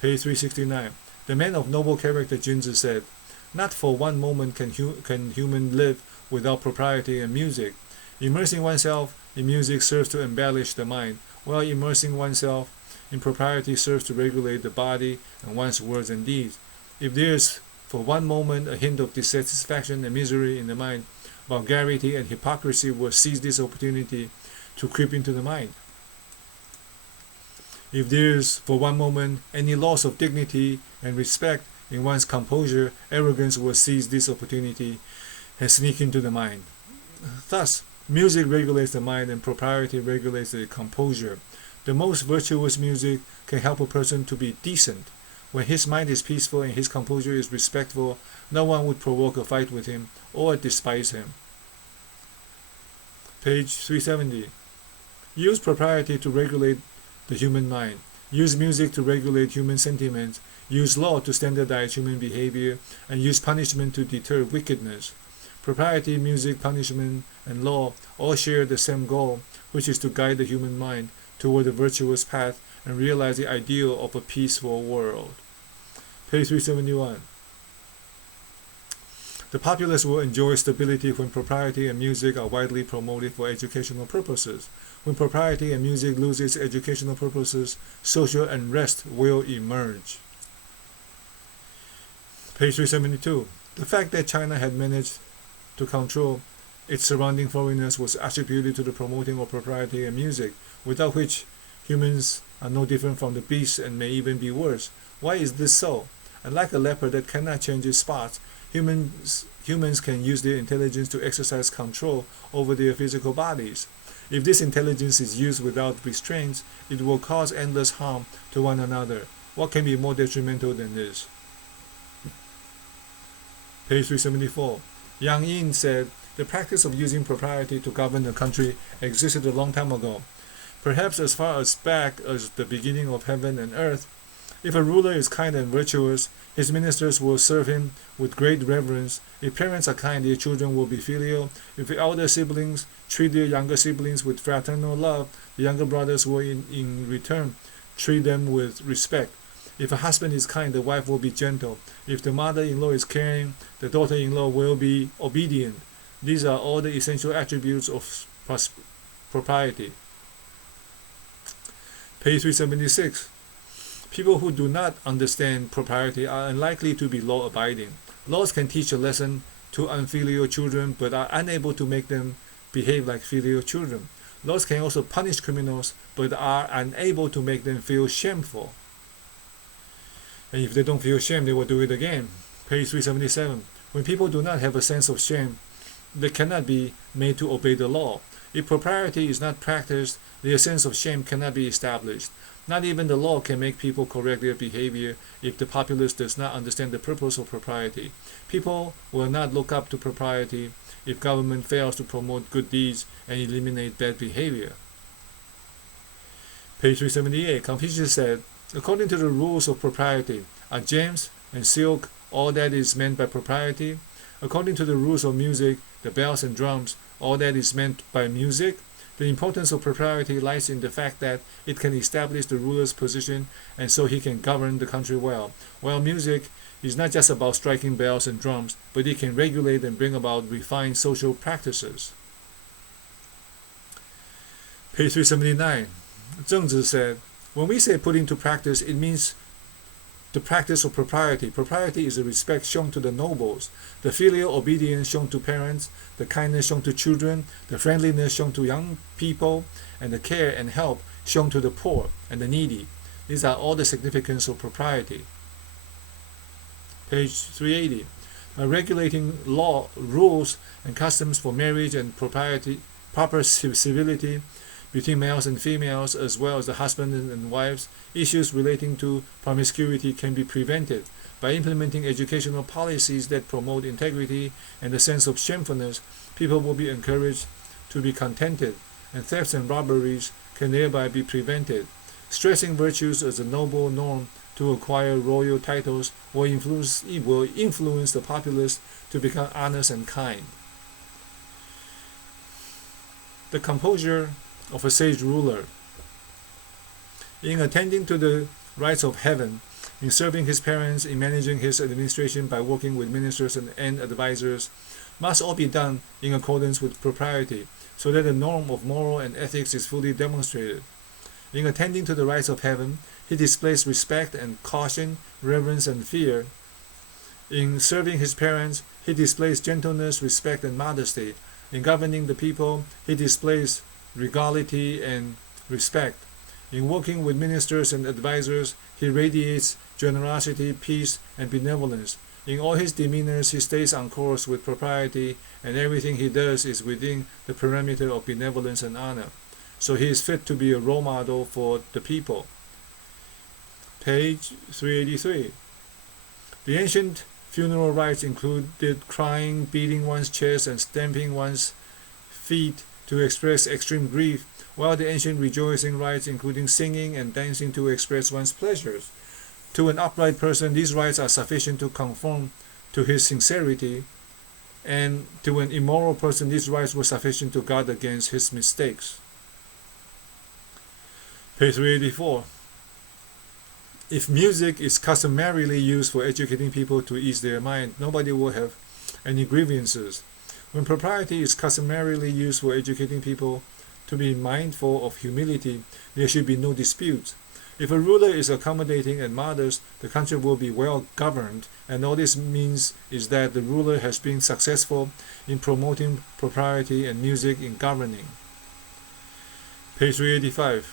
Page 369. The man of noble character Junzi said, not for one moment can human live without propriety and music. Immersing oneself in music serves to embellish the mind, while immersing oneself in propriety serves to regulate the body and one's words and deeds. If there is for one moment a hint of dissatisfaction and misery in the mind, vulgarity and hypocrisy will seize this opportunity to creep into the mind. If there is for one moment any loss of dignity and respect in one's composure, arrogance will seize this opportunity and sneak into the mind. Thus, music regulates the mind and propriety regulates the composure. The most virtuous music can help a person to be decent. When his mind is peaceful and his composure is respectful, no one would provoke a fight with him or despise him. Page 370. Use propriety to regulate the human mind. Use music to regulate human sentiments. Use law to standardize human behavior, and use punishment to deter wickedness. Propriety, music, punishment, and law all share the same goal, which is to guide the human mind toward the virtuous path and realize the ideal of a peaceful world. Page 371. The populace will enjoy stability when propriety and music are widely promoted for educational purposes. When propriety and music lose its educational purposes, social unrest will emerge. Page 372. The fact that China had managed to control its surrounding foreigners was attributed to the promoting of propriety and music, without which humans are no different from the beasts and may even be worse. Why is this so? Unlike a leopard that cannot change its spots, humans can use their intelligence to exercise control over their physical bodies. If this intelligence is used without restraints, it will cause endless harm to one another. What can be more detrimental than this? Page 374. Yang Yin said, the practice of using propriety to govern the country existed a long time ago, perhaps as far back as the beginning of heaven and earth. If a ruler is kind and virtuous, his ministers will serve him with great reverence. If parents are kind, their children will be filial. If the elder siblings treat their younger siblings with fraternal love, the younger brothers will in return treat them with respect. If a husband is kind, the wife will be gentle. If the mother-in-law is caring, the daughter-in-law will be obedient. These are all the essential attributes of propriety. Page 376. People who do not understand propriety are unlikely to be law-abiding. Laws can teach a lesson to unfilial children, but are unable to make them behave like filial children. Laws can also punish criminals, but are unable to make them feel shameful. And if they don't feel shame, they will do it again. Page 377. When people do not have a sense of shame, they cannot be made to obey the law. If propriety is not practiced, their sense of shame cannot be established. Not even the law can make people correct their behavior if the populace does not understand the purpose of propriety. People will not look up to propriety if government fails to promote good deeds and eliminate bad behavior. Page 378. Confucius said, according to the rules of propriety, are gems and silk all that is meant by propriety? According to the rules of music, the bells and drums, all that is meant by music? The importance of propriety lies in the fact that it can establish the ruler's position and so he can govern the country well. While music is not just about striking bells and drums, but it can regulate and bring about refined social practices. Page 379. Zhengzi said, when we say put into practice, it means the practice of propriety. Propriety is the respect shown to the nobles, the filial obedience shown to parents, the kindness shown to children, the friendliness shown to young people, and the care and help shown to the poor and the needy. These are all the significance of propriety. Page 380. By regulating law, rules, and customs for marriage and proper civility between males and females, as well as the husbands and wives, issues relating to promiscuity can be prevented. By implementing educational policies that promote integrity and the sense of shamefulness, people will be encouraged to be contented, and thefts and robberies can thereby be prevented. Stressing virtues as a noble norm to acquire royal titles will influence the populace to become honest and kind. The composure of a sage ruler. In attending to the rights of heaven, in serving his parents, in managing his administration by working with ministers and advisors, must all be done in accordance with propriety, so that the norm of moral and ethics is fully demonstrated. In attending to the rights of heaven, he displays respect and caution, reverence and fear. In serving his parents, he displays gentleness, respect and modesty. In governing the people, he displays regality and respect. In working with ministers and advisors, he radiates generosity, peace, and benevolence. In all his demeanors, he stays on course with propriety, and everything he does is within the parameter of benevolence and honor. So he is fit to be a role model for the people. Page 383. The ancient funeral rites included crying, beating one's chest, and stamping one's feet to express extreme grief, while the ancient rejoicing rites including singing and dancing to express one's pleasures. To an upright person, these rites are sufficient to conform to his sincerity, and to an immoral person, these rites were sufficient to guard against his mistakes. Page 384. If music is customarily used for educating people to ease their mind, nobody will have any grievances. When propriety is customarily used for educating people to be mindful of humility, there should be no disputes. If a ruler is accommodating and modest, the country will be well governed, and all this means is that the ruler has been successful in promoting propriety and music in governing. Page 385.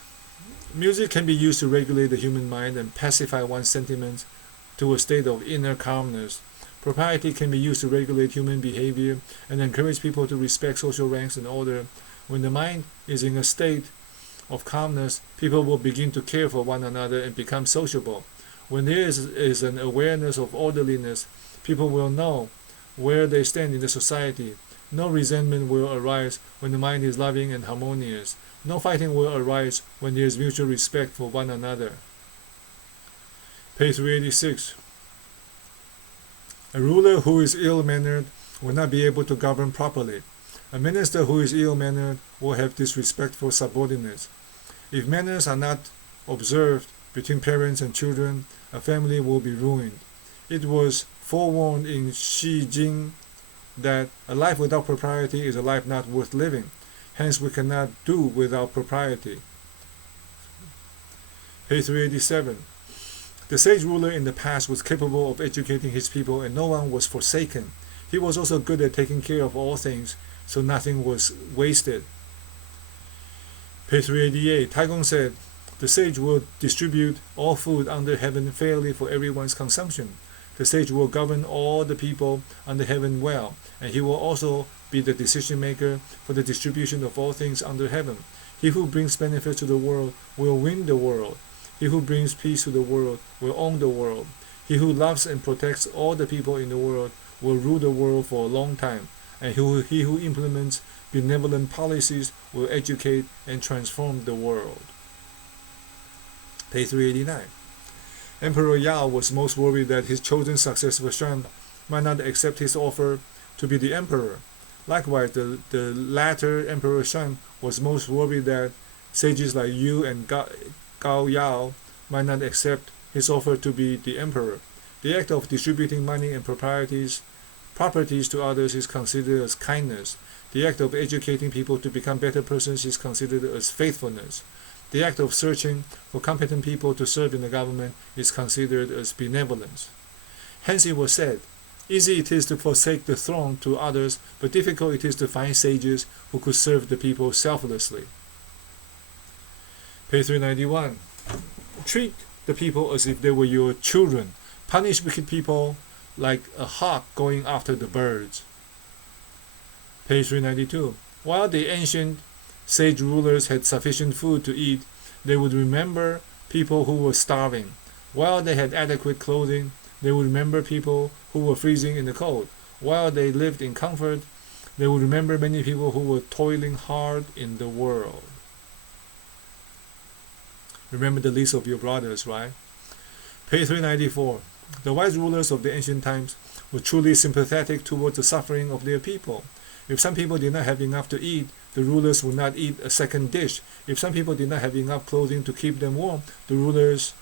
Music can be used to regulate the human mind and pacify one's sentiments to a state of inner calmness. Propriety can be used to regulate human behavior and encourage people to respect social ranks and order. When the mind is in a state of calmness, people will begin to care for one another and become sociable. When there is an awareness of orderliness, people will know where they stand in the society. No resentment will arise when the mind is loving and harmonious. No fighting will arise when there is mutual respect for one another. Page 386. A ruler who is ill-mannered will not be able to govern properly. A minister who is ill-mannered will have disrespect for subordinates. If manners are not observed between parents and children, a family will be ruined. It was forewarned in Xi Jing that a life without propriety is a life not worth living. Hence, we cannot do without propriety. Page 387. The sage ruler in the past was capable of educating his people, and no one was forsaken. He was also good at taking care of all things, so nothing was wasted. Page 388. Taigong said, The sage will distribute all food under heaven fairly for everyone's consumption. The sage will govern all the people under heaven well, and he will also be the decision maker for the distribution of all things under heaven. He who brings benefit to the world will win the world. He who brings peace to the world will own the world. He who loves and protects all the people in the world will rule the world for a long time, and he who implements benevolent policies will educate and transform the world. Page 389. Emperor Yao was most worried that his chosen successor Shan might not accept his offer to be the emperor. Likewise, the latter Emperor Shan was most worried that sages like Yu and Gao Yao might not accept his offer to be the emperor. The act of distributing money and properties to others is considered as kindness. The act of educating people to become better persons is considered as faithfulness. The act of searching for competent people to serve in the government is considered as benevolence. Hence it was said, easy it is to forsake the throne to others, but difficult it is to find sages who could serve the people selflessly. Page 391. Treat the people as if they were your children. Punish wicked people like a hawk going after the birds. Page 392. While the ancient sage rulers had sufficient food to eat, they would remember people who were starving. While they had adequate clothing, they would remember people who were freezing in the cold. While they lived in comfort, they would remember many people who were toiling hard in the world. Remember the least of your brothers, right? Page 394. The wise rulers of the ancient times were truly sympathetic towards the suffering of their people. If some people did not have enough to eat, the rulers would not eat a second dish. If some people did not have enough clothing to keep them warm, the rulers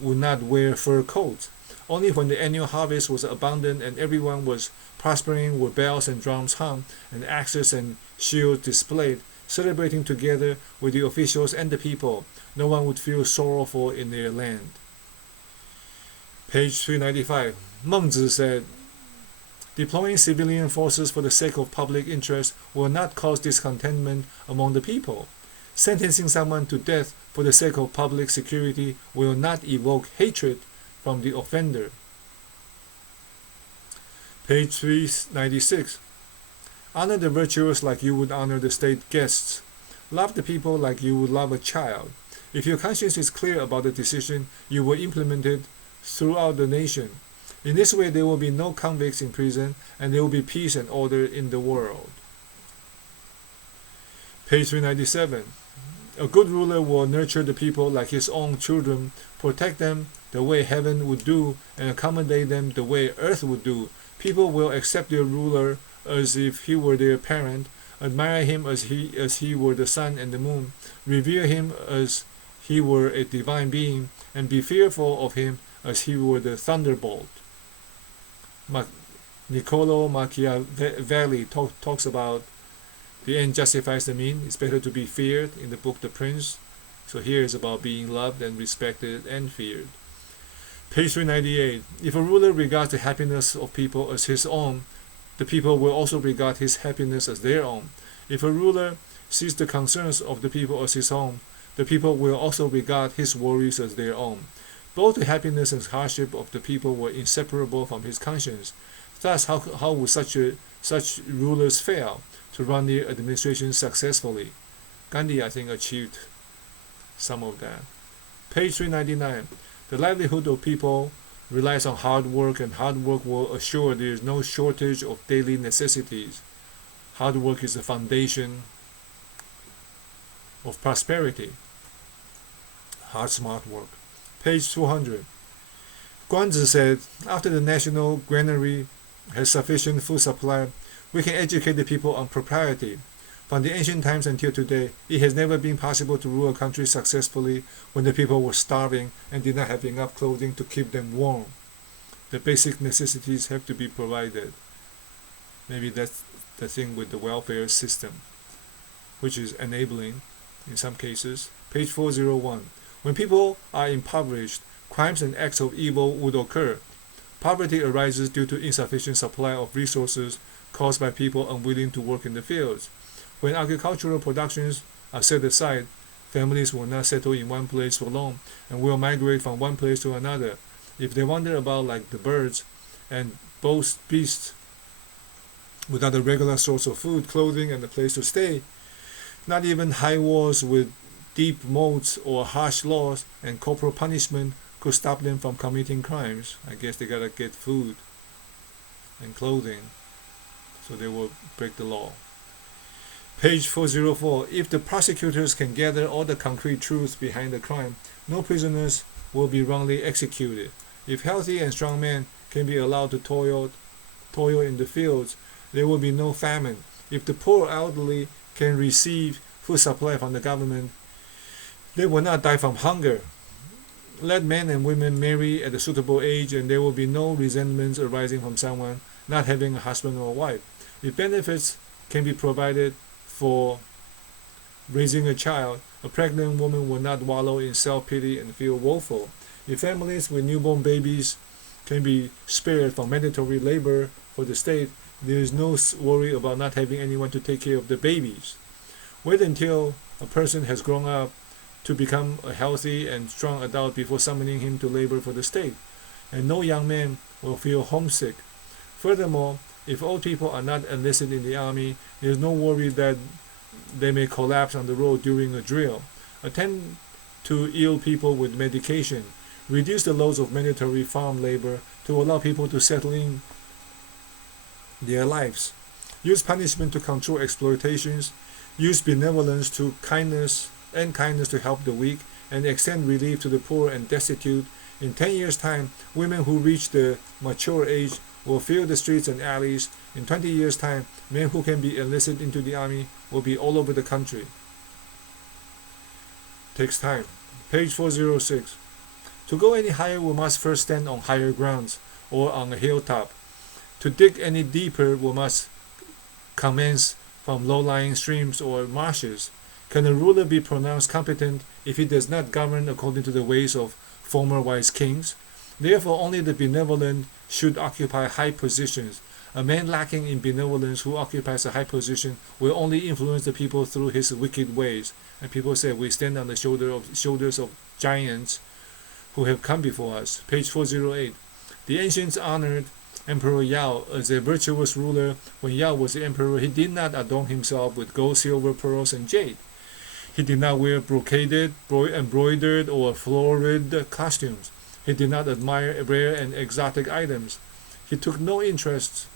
would not wear fur coats. Only when the annual harvest was abundant and everyone was prospering were bells and drums hung and axes and shields displayed, celebrating together with the officials and the people. No one would feel sorrowful in their land. Page 395. Mengzi said, deploying civilian forces for the sake of public interest will not cause discontentment among the people. Sentencing someone to death for the sake of public security will not evoke hatred from the offender. Page 396. Honor the virtuous like you would honor the state guests. Love the people like you would love a child. If your conscience is clear about the decision, you will implement it throughout the nation. In this way, there will be no convicts in prison, and there will be peace and order in the world. Page 397. A good ruler will nurture the people like his own children, protect them the way heaven would do, and accommodate them the way earth would do. People will accept their ruler as if he were their parent, admire him as he were the sun and the moon, revere him as he were a divine being, and be fearful of him as he were the thunderbolt. Niccolo Machiavelli talks about the end justifies the mean. It's better to be feared in the book The Prince. So here is about being loved and respected and feared. Page 398. If a ruler regards the happiness of people as his own, the people will also regard his happiness as their own. If a ruler sees the concerns of the people as his own, the people will also regard his worries as their own. Both the happiness and hardship of the people were inseparable from his conscience. Thus, how would such rulers fail to run their administration successfully? Gandhi, I think, achieved some of that. Page 399. The livelihood of people relies on hard work, and hard work will assure there is no shortage of daily necessities. Hard work is the foundation of prosperity. Hard, smart work. Page 200. Guanzi said, after the national granary has sufficient food supply, we can educate the people on propriety. From the ancient times until today, it has never been possible to rule a country successfully when the people were starving and did not have enough clothing to keep them warm. The basic necessities have to be provided. Maybe that's the thing with the welfare system, which is enabling in some cases. Page 401. When people are impoverished, crimes and acts of evil would occur. Poverty arises due to insufficient supply of resources caused by people unwilling to work in the fields. When agricultural productions are set aside, Families will not settle in one place for long and will migrate from one place to another. If they wander about like the birds and both beasts without a regular source of food, clothing, and a place to stay, not even high walls with deep moats or harsh laws and corporal punishment could stop them from committing crimes. I guess they gotta get food and clothing, so they will break the law. Page 404. If the prosecutors can gather all the concrete truths behind the crime, no prisoners will be wrongly executed. If healthy and strong men can be allowed to toil in the fields, there will be no famine. If the poor elderly can receive food supply from the government, they will not die from hunger. Let men and women marry at a suitable age, and there will be no resentments arising from someone not having a husband or wife. If benefits can be provided for raising a child, a pregnant woman will not wallow in self-pity and feel woeful. If families with newborn babies can be spared from mandatory labor for the state, there is no worry about not having anyone to take care of the babies. Wait until a person has grown up to become a healthy and strong adult before summoning him to labor for the state, and no young man will feel homesick. Furthermore, if old people are not enlisted in the army, there is no worry that they may collapse on the road during a drill. Attend to ill people with medication. Reduce the loads of mandatory farm labor to allow people to settle in their lives. Use punishment to control exploitations. Use benevolence to kindness to help the weak, and extend relief to the poor and destitute. In 10 years' time, women who reach the mature age will fill the streets and alleys. In 20 years' time, men who can be enlisted into the army will be all over the country. Takes time. Page 406. To go any higher, we must first stand on higher grounds or on a hilltop. To dig any deeper, we must commence from low-lying streams or marshes. Can a ruler be pronounced competent if he does not govern according to the ways of former wise kings? Therefore, only the benevolent should occupy high positions. A man lacking in benevolence who occupies a high position will only influence the people through his wicked ways. And people say we stand on the shoulders of giants who have come before us. Page 408. The ancients honored Emperor Yao as a virtuous ruler. When Yao was the emperor, he did not adorn himself with gold, silver, pearls, and jade. He did not wear brocaded, embroidered, or florid costumes. He did not admire rare and exotic items. He took no interest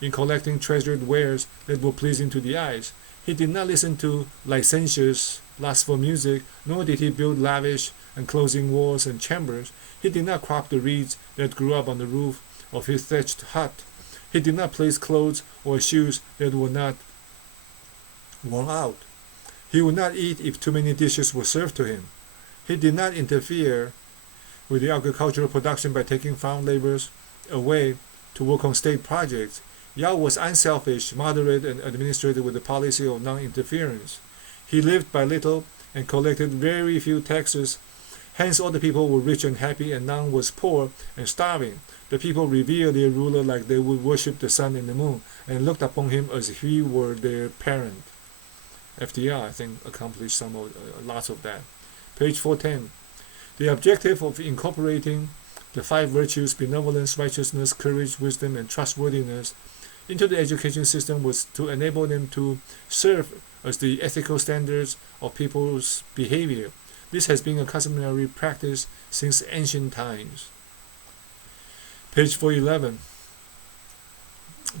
in collecting treasured wares that were pleasing to the eyes. He did not listen to licentious, lustful music, nor did he build lavish and closing walls and chambers. He did not crop the reeds that grew up on the roof of his thatched hut. He did not place clothes or shoes that were not worn out. He would not eat if too many dishes were served to him. He did not interfere with the agricultural production by taking farm laborers away to work on state projects. Yao was unselfish, moderate, and administrated with a policy of non-interference. He lived by little and collected very few taxes. Hence all the people were rich and happy, and none was poor and starving. The people revered their ruler like they would worship the sun and the moon, and looked upon him as if he were their parent. FDR, I think, accomplished lots of that. Page 410. The objective of incorporating the 5 virtues, benevolence, righteousness, courage, wisdom, and trustworthiness, into the education system was to enable them to serve as the ethical standards of people's behavior. This has been a customary practice since ancient times. Page 411.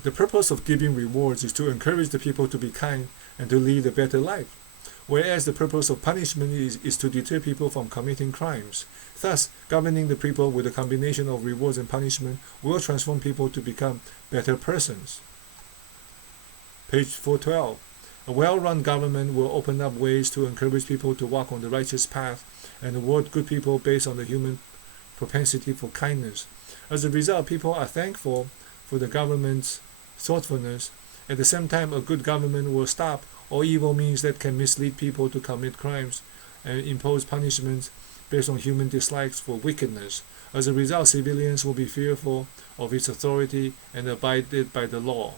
The purpose of giving rewards is to encourage the people to be kind and to lead a better life, whereas the purpose of punishment is to deter people from committing crimes. Thus, governing the people with a combination of rewards and punishment will transform people to become better persons. Page 412. A well-run government will open up ways to encourage people to walk on the righteous path and reward good people based on the human propensity for kindness. As a result, people are thankful for the government's thoughtfulness. At the same time, a good government will stop all evil means that can mislead people to commit crimes and impose punishments based on human dislikes for wickedness. As a result, civilians will be fearful of its authority and abided by the law.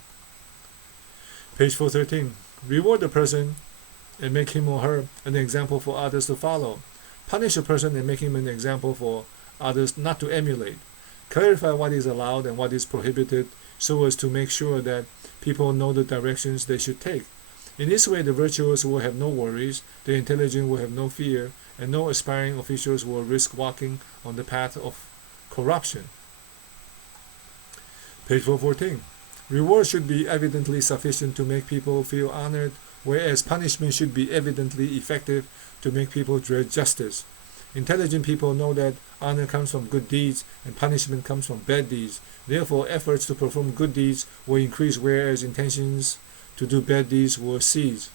Page 413. Reward the person and make him or her an example for others to follow. Punish a person and make him an example for others not to emulate. Clarify what is allowed and what is prohibited so as to make sure that people know the directions they should take. In this way, the virtuous will have no worries, the intelligent will have no fear, and no aspiring officials will risk walking on the path of corruption. Page 414. Rewards should be evidently sufficient to make people feel honored, whereas punishment should be evidently effective to make people dread justice. Intelligent people know that honor comes from good deeds and punishment comes from bad deeds. Therefore, efforts to perform good deeds will increase, whereas intentions to do bad deeds will cease.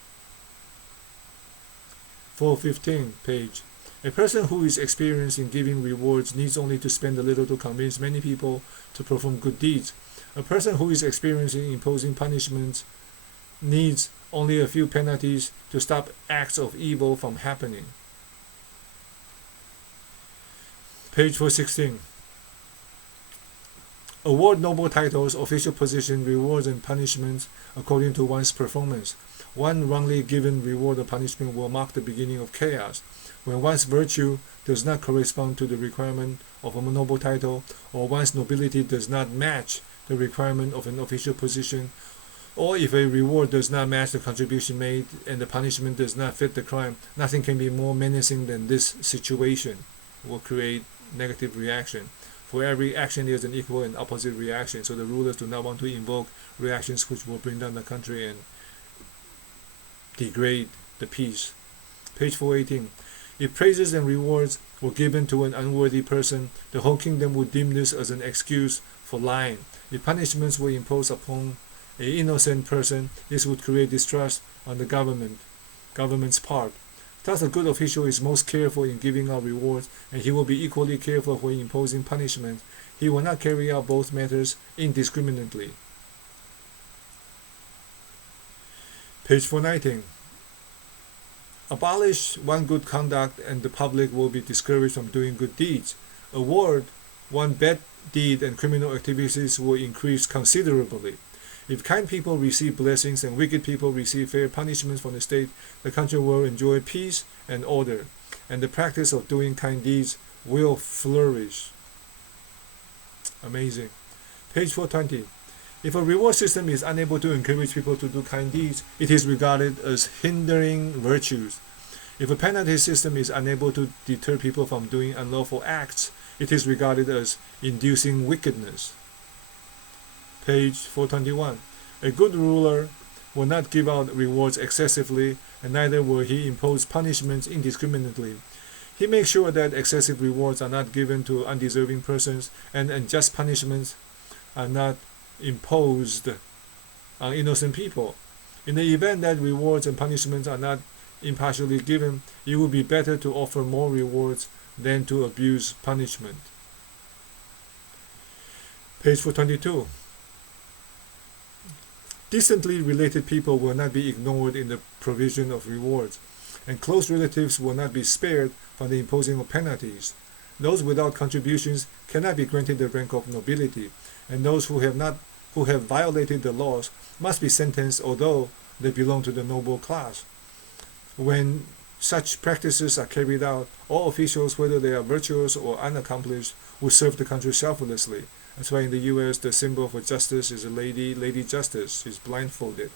415 page. A person who is experienced in giving rewards needs only to spend a little to convince many people to perform good deeds. A person who is experienced in imposing punishments needs only a few penalties to stop acts of evil from happening. Page 416. Award noble titles, official position, rewards, and punishments according to one's performance. One wrongly given reward or punishment will mark the beginning of chaos. When one's virtue does not correspond to the requirement of a noble title, or one's nobility does not match the requirement of an official position, or if a reward does not match the contribution made and the punishment does not fit the crime, nothing can be more menacing than this situation. It will create negative reaction. For every action there is an equal and opposite reaction, so the rulers do not want to invoke reactions which will bring down the country and degrade the peace. Page 418. If praises and rewards were given to an unworthy person, the whole kingdom would deem this as an excuse for lying. If punishments were imposed upon an innocent person, this would create distrust on the government's part. Thus, a good official is most careful in giving out rewards, and he will be equally careful when imposing punishment. He will not carry out both matters indiscriminately. Page 419. Abolish one good conduct and the public will be discouraged from doing good deeds. Award one bad deed and criminal activities will increase considerably. If kind people receive blessings and wicked people receive fair punishments from the state, the country will enjoy peace and order, and the practice of doing kind deeds will flourish. Amazing. Page 420. If a reward system is unable to encourage people to do kind deeds, it is regarded as hindering virtues. If a penalty system is unable to deter people from doing unlawful acts, it is regarded as inducing wickedness. Page 421. A good ruler will not give out rewards excessively, and neither will he impose punishments indiscriminately. He makes sure that excessive rewards are not given to undeserving persons, and unjust punishments are not imposed on innocent people. In the event that rewards and punishments are not impartially given, it would be better to offer more rewards than to abuse punishment. Page 422. Decently related people will not be ignored in the provision of rewards, and close relatives will not be spared from the imposing of penalties. Those without contributions cannot be granted the rank of nobility, and those who have violated the laws must be sentenced although they belong to the noble class. When such practices are carried out, all officials, whether they are virtuous or unaccomplished, will serve the country selflessly. That's why in the U.S. the symbol for justice is a Lady Justice. She's blindfolded.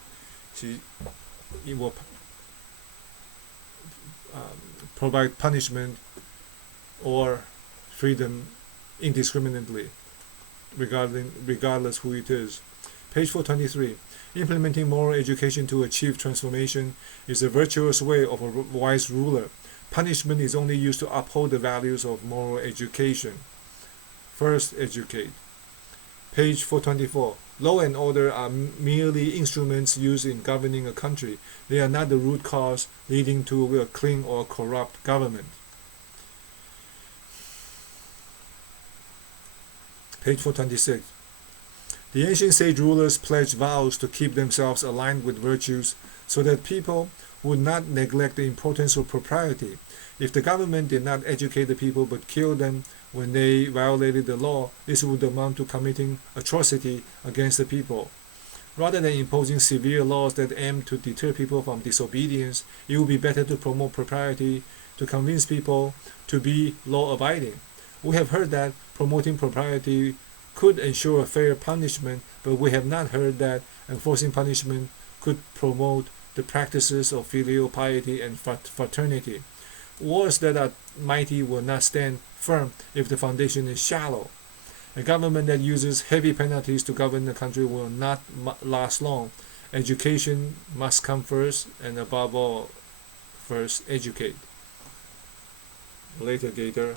She will provide punishment or freedom indiscriminately, regardless who it is. Page 423. Implementing moral education to achieve transformation is a virtuous way of a wise ruler. Punishment is only used to uphold the values of moral education. First, educate. Page 424. Law and order are merely instruments used in governing a country. They are not the root cause leading to a clean or corrupt government. Page 426. The ancient sage rulers pledged vows to keep themselves aligned with virtues so that people would not neglect the importance of propriety. If the government did not educate the people but killed them when they violated the law, this would amount to committing atrocity against the people. Rather than imposing severe laws that aim to deter people from disobedience, it would be better to promote propriety, to convince people to be law-abiding. We have heard that promoting propriety could ensure fair punishment, but we have not heard that enforcing punishment could promote the practices of filial piety and fraternity. Walls that are mighty will not stand firm if the foundation is shallow. A government that uses heavy penalties to govern the country will not last long. Education must come first, and above all, first educate. Later, Gator.